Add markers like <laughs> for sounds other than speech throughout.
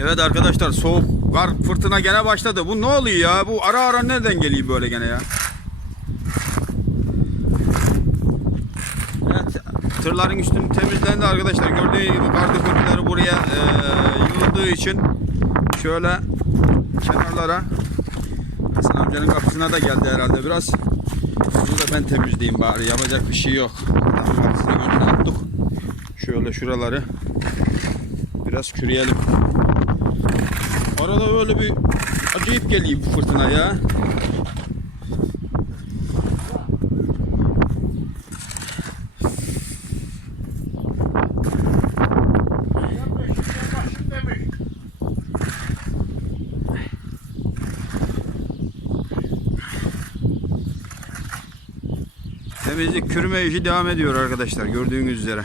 Evet arkadaşlar soğuk kar fırtına gene başladı. Bu ne oluyor ya? Bu ara ara nereden geliyor böyle gene ya? Evet tırların üstünü temizlendi arkadaşlar. Gördüğünüz gibi kar döküntüleri buraya e, yığıldığı için şöyle kenarlara Hasan amcanın kapısına da geldi herhalde biraz. Bunu da ben temizleyeyim bari. Yapacak bir şey yok. Kapısının önüne attık. Şöyle şuraları biraz küreyelim. Arada böyle bir acayip geliyor bu fırtına ya. Temizlik kürme işi devam ediyor arkadaşlar gördüğünüz üzere.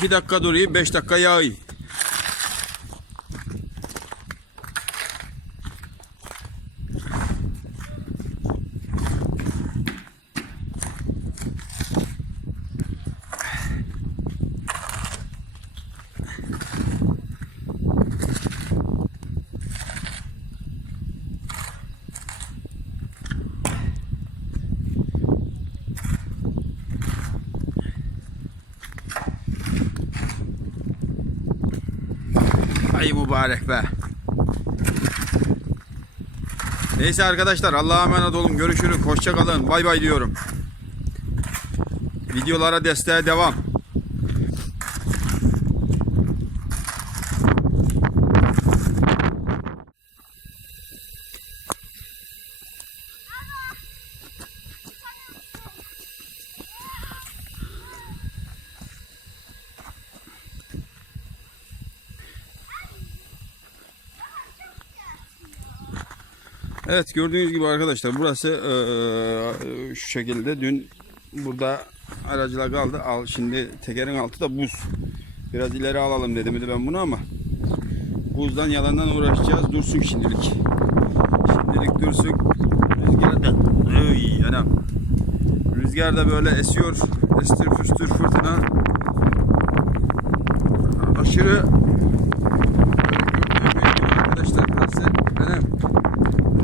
İki dakika durayım, beş dakika yağayım. Ay mübarek be. Neyse arkadaşlar Allah'a emanet olun. Görüşürüz. Hoşça kalın. Bay bay diyorum. Videolara desteğe devam. Evet gördüğünüz gibi arkadaşlar burası eee, şu şekilde dün burada aracılar kaldı. Al şimdi tekerin altı da buz. Biraz ileri alalım dedim dedi ben bunu ama buzdan yalandan uğraşacağız. Dursun şimdilik. Şimdilik dursun. Rüzgar da Ey, anam. Rüzgar da böyle esiyor. Estir püstür fırtına. Aşırı Böyle gördüğünüz gibi arkadaşlar burası benim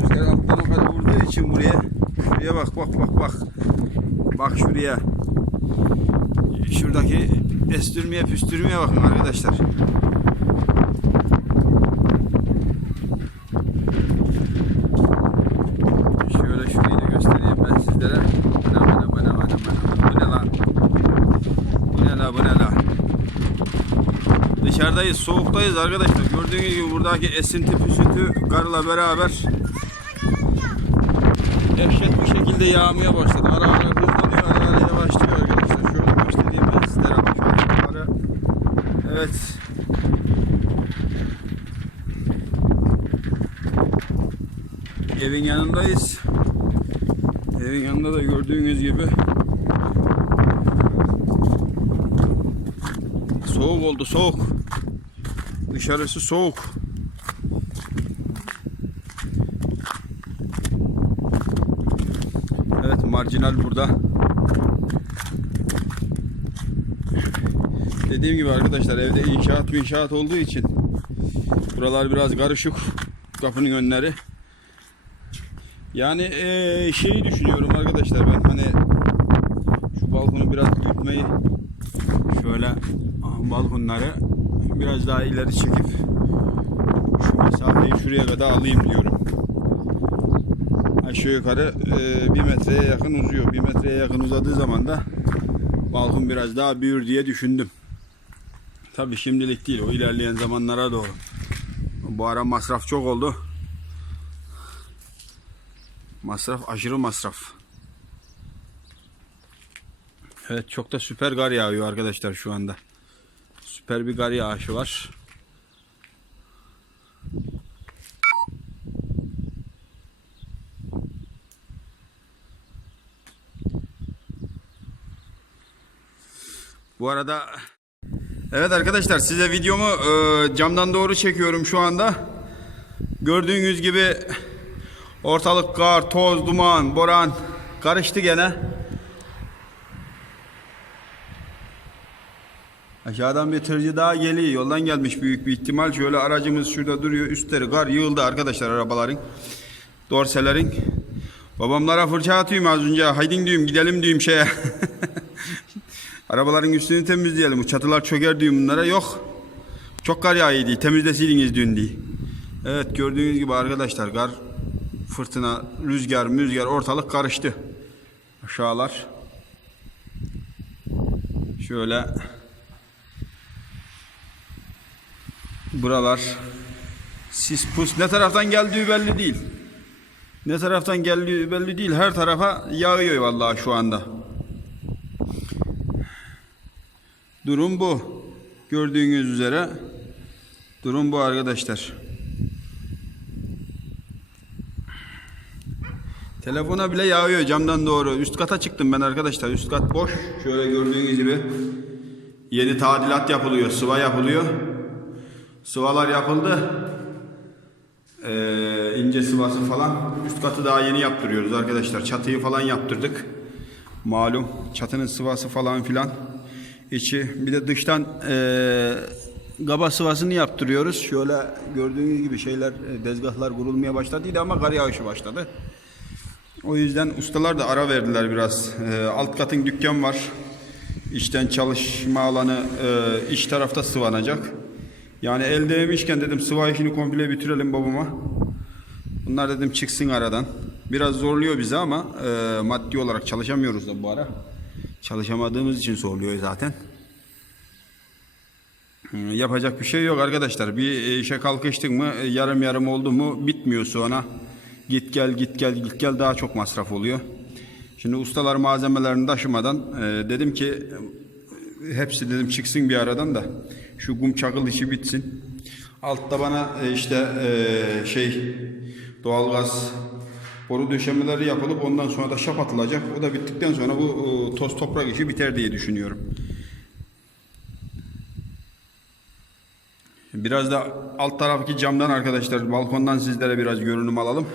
Rüzgar alttan o kadar vurduğu için buraya şuraya bak bak bak bak. Bak şuraya. Şuradaki estirmeye püstürmeye bakın arkadaşlar. Şöyle şurayı da göstereyim ben sizlere. Bana bana bana bana bana bu ne lan bu ne la bu ne la Dışarıdayız, soğuktayız arkadaşlar. Gördüğünüz gibi buradaki esinti püsüntü karla beraber dehşet bir şekilde yağmaya başladı. Ara ara hızlanıyor, ara ara yavaşlıyor arkadaşlar. Şöyle göstereyim ben sizlere. Bak şöyle yukarı. Evet. Evin yanındayız. Evin yanında da gördüğünüz gibi soğuk oldu, soğuk. Dışarısı soğuk. Evet marjinal burada. Dediğim gibi arkadaşlar evde inşaat inşaat olduğu için buralar biraz karışık. Kapının önleri. Yani eee, şeyi düşünüyorum arkadaşlar ben hani şu balkonu biraz büyütmeyi şöyle balkonları biraz daha ileri çekip şu mesafeyi şuraya kadar alayım diyorum. Aşağı yukarı e, bir metreye yakın uzuyor. Bir metreye yakın uzadığı zaman da balkon biraz daha büyür diye düşündüm. Tabi şimdilik değil o ilerleyen zamanlara doğru. Bu ara masraf çok oldu. Masraf aşırı masraf. Evet çok da süper kar yağıyor arkadaşlar şu anda. Süper bir kar yağışı var. Bu arada Evet arkadaşlar size videomu e, camdan doğru çekiyorum şu anda. Gördüğünüz gibi ortalık kar, toz, duman, boran karıştı gene. Aşağıdan bir tırcı daha geliyor. Yoldan gelmiş büyük bir ihtimal. Şöyle aracımız şurada duruyor. Üstleri kar yığıldı arkadaşlar arabaların. Dorselerin. Babamlara fırça atıyorum az önce. Haydin diyorum gidelim diyorum şeye. <laughs> Arabaların üstünü temizleyelim. Bu çatılar çöker diyorum bunlara. Yok. Çok kar yağıydı. Temizlesiydiniz dün diye. Evet gördüğünüz gibi arkadaşlar kar, fırtına, rüzgar, müzgar ortalık karıştı. Aşağılar. Şöyle buralar sis pus ne taraftan geldiği belli değil. Ne taraftan geldiği belli değil. Her tarafa yağıyor vallahi şu anda. Durum bu. Gördüğünüz üzere durum bu arkadaşlar. Telefona bile yağıyor camdan doğru. Üst kata çıktım ben arkadaşlar. Üst kat boş. Şöyle gördüğünüz gibi yeni tadilat yapılıyor. Sıva yapılıyor. Sıvalar yapıldı. Ee, ince sıvası falan. Üst katı daha yeni yaptırıyoruz arkadaşlar. Çatıyı falan yaptırdık. Malum çatının sıvası falan filan. İçi bir de dıştan ee, gaba sıvasını yaptırıyoruz. Şöyle gördüğünüz gibi şeyler e, dezgahlar kurulmaya başladıydı ama kar yağışı başladı. O yüzden ustalar da ara verdiler biraz. Ee, alt katın dükkan var. İşten çalışma alanı e, iç tarafta sıvanacak. Yani el değmişken dedim sıva işini komple bitirelim babama. Bunlar dedim çıksın aradan. Biraz zorluyor bizi ama e, maddi olarak çalışamıyoruz da bu ara. Çalışamadığımız için zorluyor zaten. Hı, Yapacak bir şey yok arkadaşlar. Bir işe kalkıştık mı e, yarım yarım oldu mu bitmiyor sonra. Git gel git gel git gel daha çok masraf oluyor. Şimdi ustalar malzemelerini taşımadan e, dedim ki e, hepsi dedim çıksın bir aradan da şu kum çakıl işi bitsin. Altta bana e, işte e, şey doğalgaz boru döşemeleri yapılıp ondan sonra da şap atılacak. O da bittikten sonra bu e, toz toprak işi biter diye düşünüyorum. Biraz da alt taraftaki camdan arkadaşlar balkondan sizlere biraz görünüm alalım.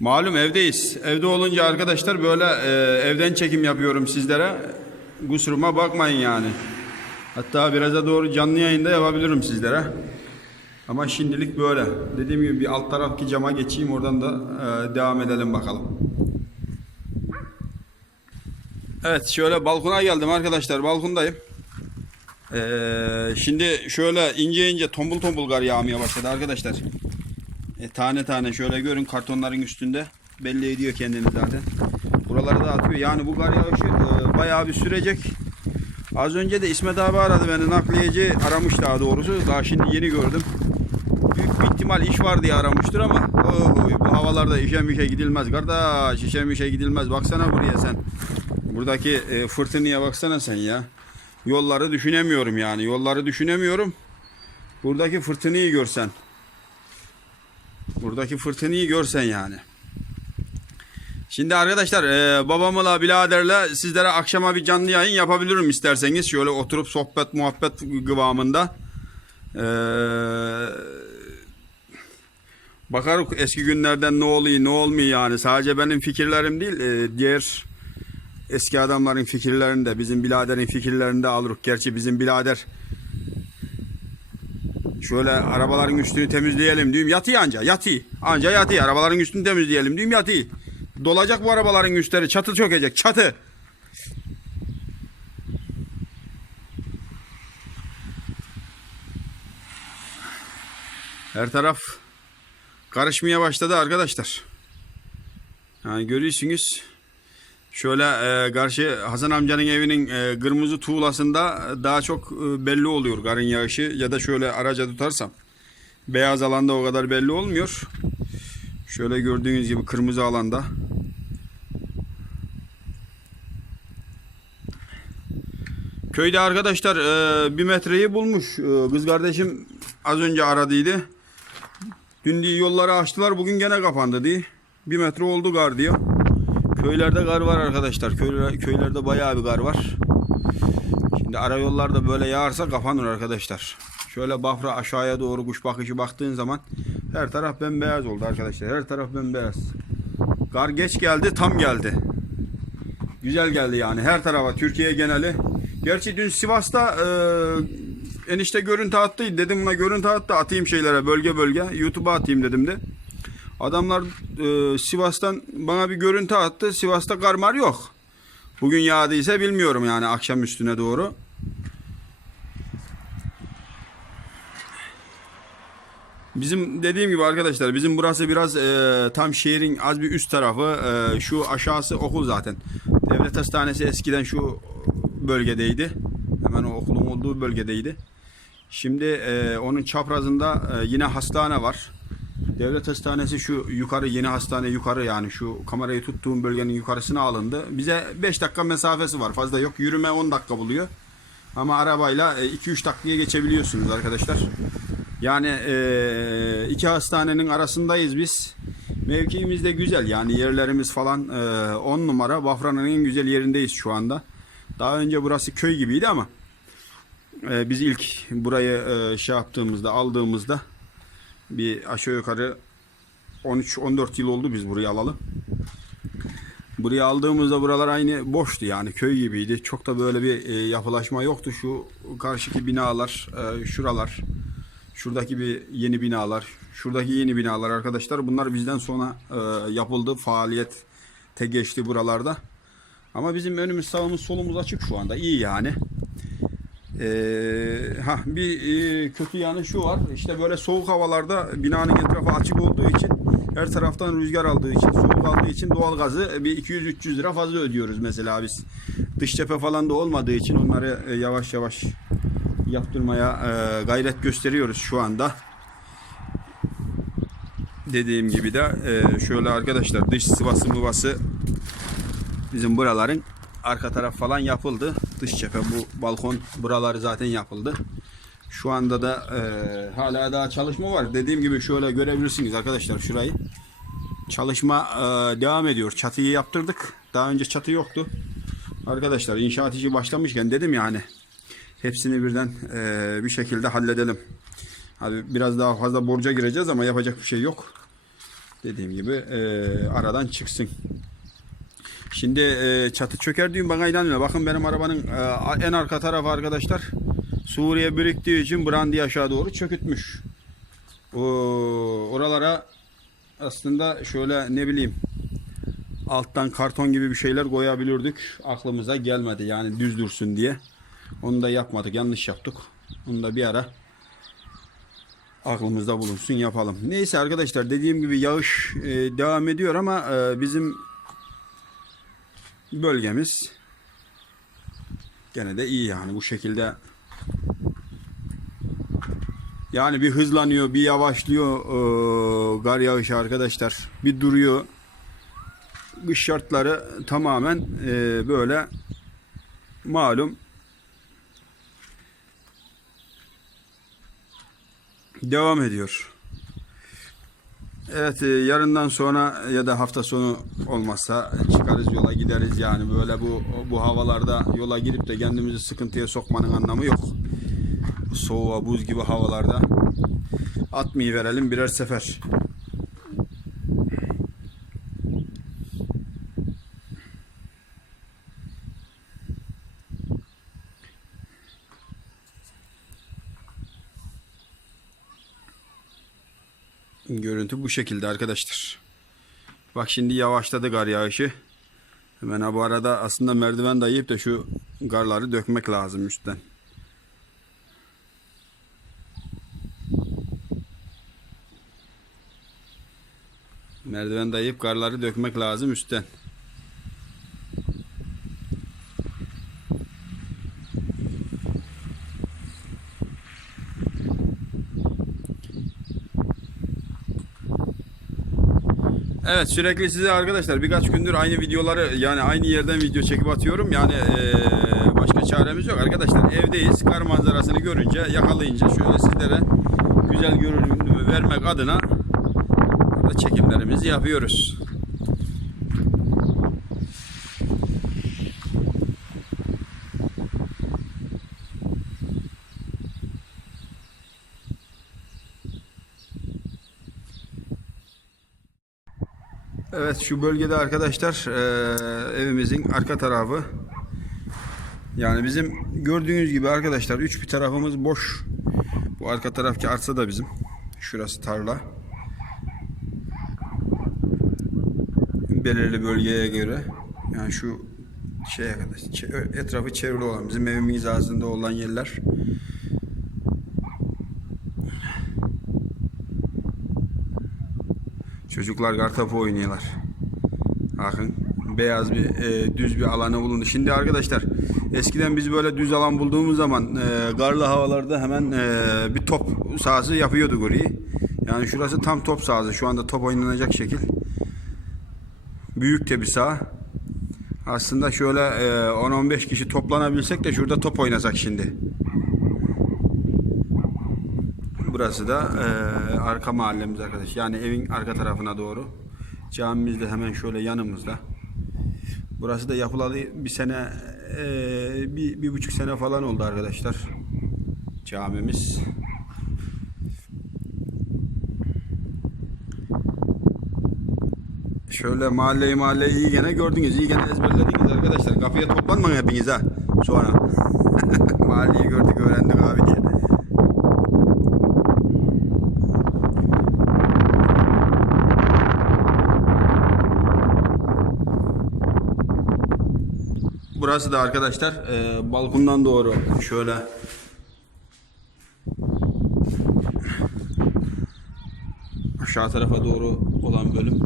Malum evdeyiz. Evde olunca arkadaşlar böyle e, evden çekim yapıyorum sizlere. Kusuruma bakmayın yani. Hatta biraz da doğru canlı yayında yapabilirim sizlere. Ama şimdilik böyle. Dediğim gibi bir alt taraftaki cama geçeyim oradan da e, devam edelim bakalım. Evet şöyle balkona geldim arkadaşlar balkondayım. Ee, şimdi şöyle ince ince tombul tombul kar yağmaya başladı arkadaşlar. E, tane tane şöyle görün kartonların üstünde belli ediyor kendini zaten. Buraları da atıyor. Yani bu kar yağışı e, bayağı bir sürecek. Az önce de İsmet abi aradı beni nakliyeci aramış daha doğrusu. Daha şimdi yeni gördüm. İhtimal iş var diye aramıştır ama oh, bu havalarda işe mişe gidilmez kardeş işe mişe gidilmez. Baksana buraya sen. Buradaki e, fırtınaya baksana sen ya. Yolları düşünemiyorum yani. Yolları düşünemiyorum. Buradaki fırtınayı görsen. Buradaki fırtınayı görsen yani. Şimdi arkadaşlar e, babamla biraderle sizlere akşama bir canlı yayın yapabilirim isterseniz. Şöyle oturup sohbet muhabbet kıvamında. E, bakarız eski günlerden ne oluyor ne olmuyor yani. Sadece benim fikirlerim değil e, diğer eski adamların fikirlerini de bizim biraderin fikirlerini de alırız. Gerçi bizim birader şöyle arabaların üstünü temizleyelim diyorum yatıyor anca yatıyor. Anca yatıyor arabaların üstünü temizleyelim diyorum yatıyor. Dolacak bu arabaların üstleri çatı çökecek çatı. Her taraf karışmaya başladı arkadaşlar. Yani görüyorsunuz. Şöyle e, karşı Hasan amcanın evinin e, kırmızı tuğlasında daha çok e, belli oluyor karın yağışı ya da şöyle araca tutarsam beyaz alanda o kadar belli olmuyor. Şöyle gördüğünüz gibi kırmızı alanda. Köyde arkadaşlar e, bir metreyi bulmuş. E, kız kardeşim az önce aradıydı. Dün diye yolları açtılar bugün gene kapandı diye. Bir metre oldu gar diyor. Köylerde kar var arkadaşlar. Köylerde, köylerde bayağı bir kar var. Şimdi ara yollarda böyle yağarsa kapanır arkadaşlar. Şöyle Bafra aşağıya doğru kuş bakışı baktığın zaman her taraf bembeyaz oldu arkadaşlar. Her taraf bembeyaz. Kar geç geldi, tam geldi. Güzel geldi yani her tarafa Türkiye geneli. Gerçi dün Sivas'ta e, enişte görüntü attı. Dedim buna görüntü attı atayım şeylere bölge bölge. YouTube'a atayım dedim de. Adamlar e, Sivas'tan bana bir görüntü attı. Sivas'ta kar mar yok. Bugün yağdıysa bilmiyorum yani akşam üstüne doğru. Bizim dediğim gibi arkadaşlar bizim burası biraz e, tam şehrin az bir üst tarafı. E, şu aşağısı okul zaten. Devlet hastanesi eskiden şu bölgedeydi. Hemen o okulun olduğu bölgedeydi. Şimdi e, onun çaprazında e, yine hastane var. Devlet hastanesi şu yukarı yeni hastane yukarı yani şu kamerayı tuttuğum bölgenin yukarısına alındı. Bize 5 dakika mesafesi var fazla yok. Yürüme 10 dakika buluyor. Ama arabayla 2-3 dakikaya geçebiliyorsunuz arkadaşlar. Yani e, iki hastanenin arasındayız biz. Mevkiimiz de güzel yani yerlerimiz falan 10 numara. Bafra'nın en güzel yerindeyiz şu anda. Daha önce burası köy gibiydi ama e, biz ilk burayı e, şey yaptığımızda aldığımızda bir aşağı yukarı 13-14 yıl oldu biz burayı alalım. Burayı aldığımızda buralar aynı boştu yani köy gibiydi. Çok da böyle bir e, yapılaşma yoktu. Şu karşıki binalar, e, şuralar, şuradaki bir yeni binalar, şuradaki yeni binalar arkadaşlar bunlar bizden sonra e, yapıldı. Faaliyete geçti buralarda. Ama bizim önümüz sağımız solumuz açık şu anda. iyi yani. Ee, ha bir e, kötü yanı şu var. İşte böyle soğuk havalarda binanın etrafı açık olduğu için her taraftan rüzgar aldığı için, soğuk aldığı için doğalgazı bir 200-300 lira fazla ödüyoruz mesela biz. Dış cephe falan da olmadığı için onları e, yavaş yavaş yaptırmaya e, gayret gösteriyoruz şu anda. Dediğim gibi de e, şöyle arkadaşlar dış sıvası mıvası bizim buraların arka taraf falan yapıldı. Dış cephe bu balkon buraları zaten yapıldı. Şu anda da e, hala daha çalışma var. Dediğim gibi şöyle görebilirsiniz arkadaşlar şurayı. Çalışma e, devam ediyor. Çatıyı yaptırdık. Daha önce çatı yoktu. Arkadaşlar inşaat işi başlamışken dedim yani hepsini birden e, bir şekilde halledelim. Hadi biraz daha fazla borca gireceğiz ama yapacak bir şey yok. Dediğim gibi e, aradan çıksın. Şimdi e, çatı çöker diyorum bana inanmıyor. Bakın benim arabanın e, en arka tarafı arkadaşlar Suriye biriktiği için brandy aşağı doğru çökütmüş. O, oralara aslında şöyle ne bileyim alttan karton gibi bir şeyler koyabilirdik. Aklımıza gelmedi yani düz dursun diye. Onu da yapmadık. Yanlış yaptık. Onu da bir ara aklımızda bulunsun yapalım. Neyse arkadaşlar dediğim gibi yağış e, devam ediyor ama e, bizim bölgemiz gene de iyi yani. Bu şekilde yani bir hızlanıyor bir yavaşlıyor e, gar yağışı arkadaşlar. Bir duruyor. Kış şartları tamamen e, böyle malum devam ediyor. Evet e, yarından sonra ya da hafta sonu olmazsa çıkarız yola gideriz yani böyle bu bu havalarda yola girip de kendimizi sıkıntıya sokmanın anlamı yok. Soğuğa buz gibi havalarda atmayı verelim birer sefer. Görüntü bu şekilde arkadaşlar. Bak şimdi yavaşladı gar yağışı. Hemen bu arada aslında merdiven dayayıp da şu garları dökmek lazım üstten. Merdiven dayayıp garları dökmek lazım üstten. Evet sürekli size arkadaşlar birkaç gündür aynı videoları yani aynı yerden video çekip atıyorum. Yani eee, başka çaremiz yok arkadaşlar. Evdeyiz. Kar manzarasını görünce yakalayınca şöyle sizlere güzel görünümü vermek adına çekimlerimizi yapıyoruz. Evet şu bölgede arkadaşlar eee, evimizin arka tarafı. Yani bizim gördüğünüz gibi arkadaşlar üç bir tarafımız boş. Bu arka tarafki arsa da bizim. Şurası tarla. Belirli bölgeye göre. Yani şu şeye kadar çe- etrafı çevrili olan bizim evimin hizasında olan yerler. Çocuklar kartopu oynuyorlar. Bakın beyaz bir e, düz bir alanı bulundu. Şimdi arkadaşlar eskiden biz böyle düz alan bulduğumuz zaman e, karlı havalarda hemen e, bir top sahası yapıyorduk orayı. Yani şurası tam top sahası. Şu anda top oynanacak şekil. Büyük de bir saha. Aslında şöyle e, 10-15 kişi toplanabilsek de şurada top oynasak şimdi. Burası da e, arka mahallemiz arkadaş. Yani evin arka tarafına doğru. Camimiz de hemen şöyle yanımızda. Burası da yapılalı bir sene, e, bir, bir buçuk sene falan oldu arkadaşlar. Camimiz. Şöyle mahalleyi mahalleyi iyi gene gördünüz. iyi gene ezberlediniz arkadaşlar. Kapıya toplanmayın hepiniz ha. Sonra. <laughs> Mahalleyi gördük öğrendik abi diye. Burası da arkadaşlar e, balkondan doğru şöyle aşağı tarafa doğru olan bölüm.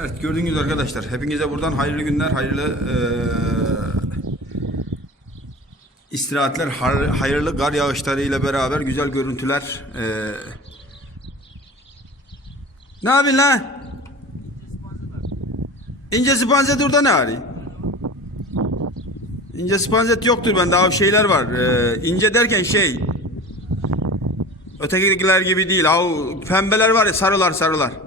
Evet gördüğünüz arkadaşlar hepinize buradan hayırlı günler, hayırlı eee, istirahatler, hayırlı kar yağışları ile beraber güzel görüntüler. eee. ne yapıyorsun lan? İnce spanzet orada ne arıyor? İnce spanzet yoktur bende daha şeyler var. Eee ince derken şey ötekiler gibi değil. Ha, pembeler var ya sarılar sarılar.